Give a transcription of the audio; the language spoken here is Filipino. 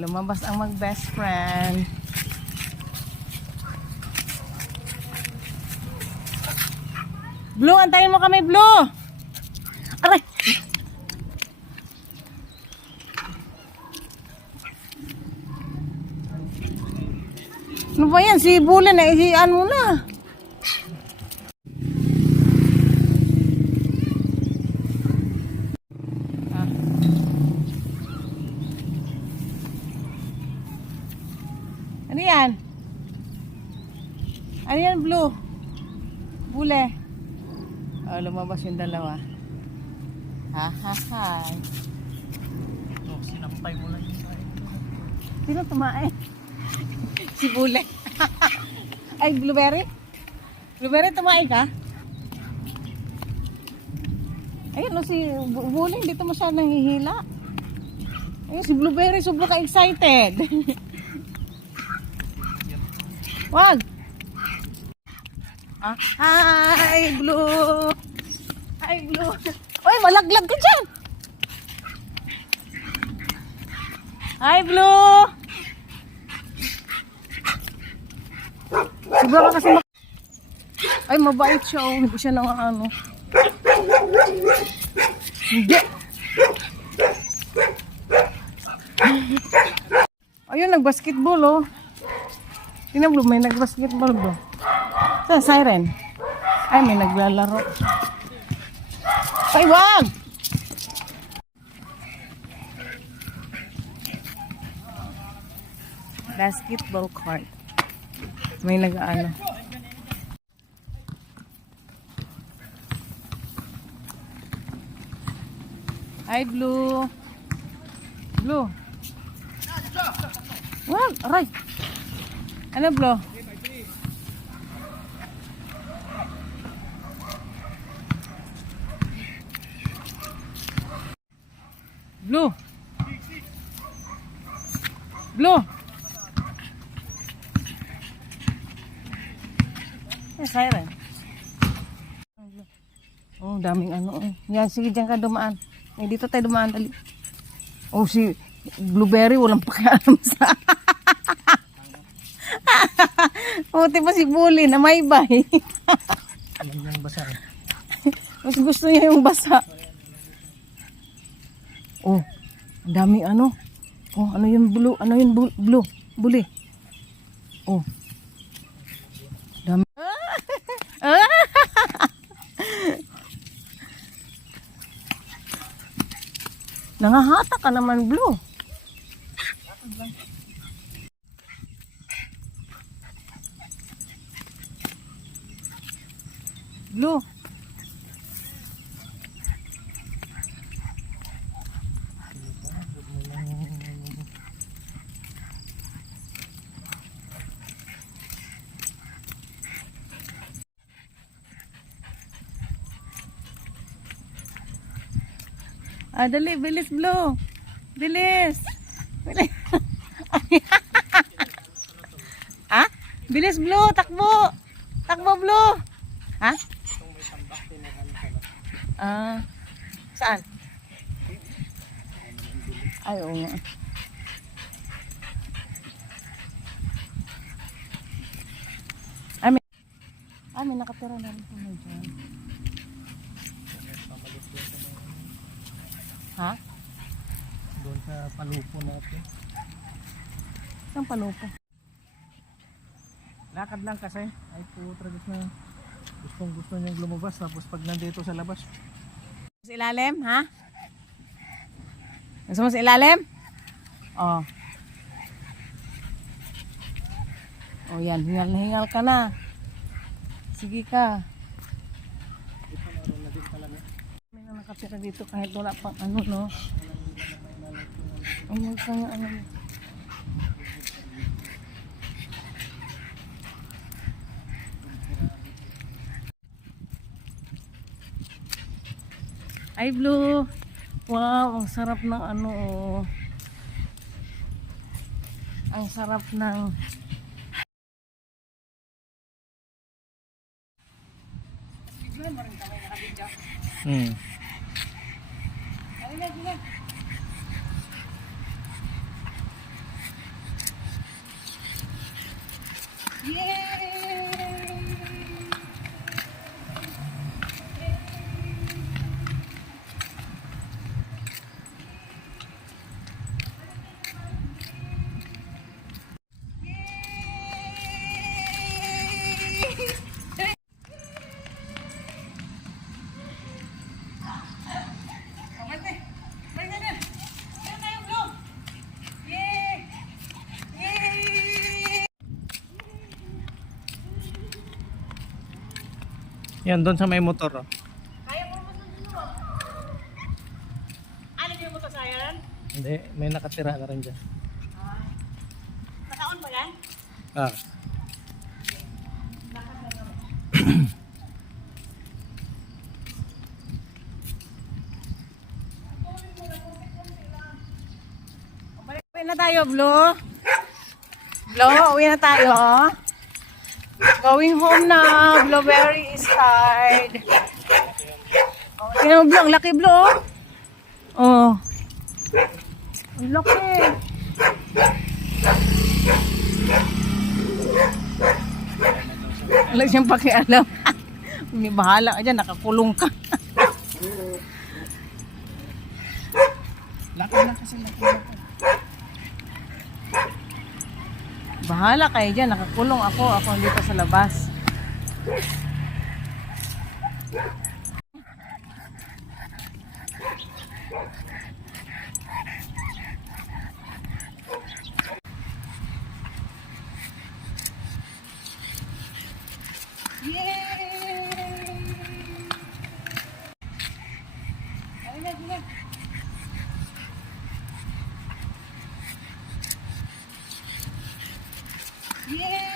Lumabas ang mag-best friend. Blue, antayin mo kami, Blue! Aray! Ano ba yan? Si Bulin na isian mo na. Ano yan? Ano yan, Blue? Bule. Lumabas yung dalawa. Ha ha ha. Sinampay mo lang yung tayo. Sino tumae? Si Bule. Ay, Blueberry? Blueberry, tumae ka? Ayun, no, si Bule, dito mo siya nangihila. Ayun, si Blueberry, sobrang ka-excited. Wag! Hi, Blue! Hi, Blue! Uy, malaglag ka dyan! Hi, Blue! Siguro kasi ay, mabait siya, oh. Hindi siya nang ano. Hindi! Ayun, nag-basketball, oh. Tingnan, Blue, may nag-basketball, Blue. Saan, siren? Ay, may naglalaro. Ay, wag! Basketball court. May nag-ano. Hi, Blue. Blue. Wag, aray. Ano, Blue? Blue. Blue. Siren. Oh, daming ano. Yan, sige dyan ka dumaan. Dito tayo dumaan. Dali. Oh, si Blueberry walang pakialam sa... Puti pa si Bully na may bay. Alam niyang basa eh. Mas gusto niya yung basa. Oh, ang daming ano. Oh, ano yung blue? Ano yung blue? Bully. Oh. Dami. Nangahata ka naman, Blue. Blue. Dali, bilis, Blue. Bilis. Bilis. Bilis, Blue. Takbo. Takbo, Blue. Ha? Saan? Ay, oo nga. May nakatira na rin kami dyan. Ha? Doon sa palupo natin. Saan palupo? Lakad lang kasi. Ay po, tragos na. Gustong gusto niyang lumabas. Tapos pag nandito sa labas. Sa ilalim, ha? Gusto mo sa ilalim? Oh. Oh, yan. Hingal na hingal ka na. Sige ka. May na nakatira dito kahit wala pang ano, no? Ay, magkanya ano. Ay, Blue. Wow, ang sarap ng ano, oh. Ang sarap ng... Yan, doon sa may motor. Oh. Kaya ko naman dun. Ano yung motor sa yan? Hindi, may nakatira na rin dyan. Nakaon ba yan? Ah. Uwi na tayo, Blue. Blue, uwi na tayo. Going home na. Blueberry is tired. Oh, tingnan mo, Blue. Ang laki, Blue. Oh. Ang laki. Wala siyang pakialam. May bahala ka dyan. Nakakulong ka. Laki na kasi, laki. Bahala kayo dyan. Nakakulong ako. Ako dito sa labas. Yay!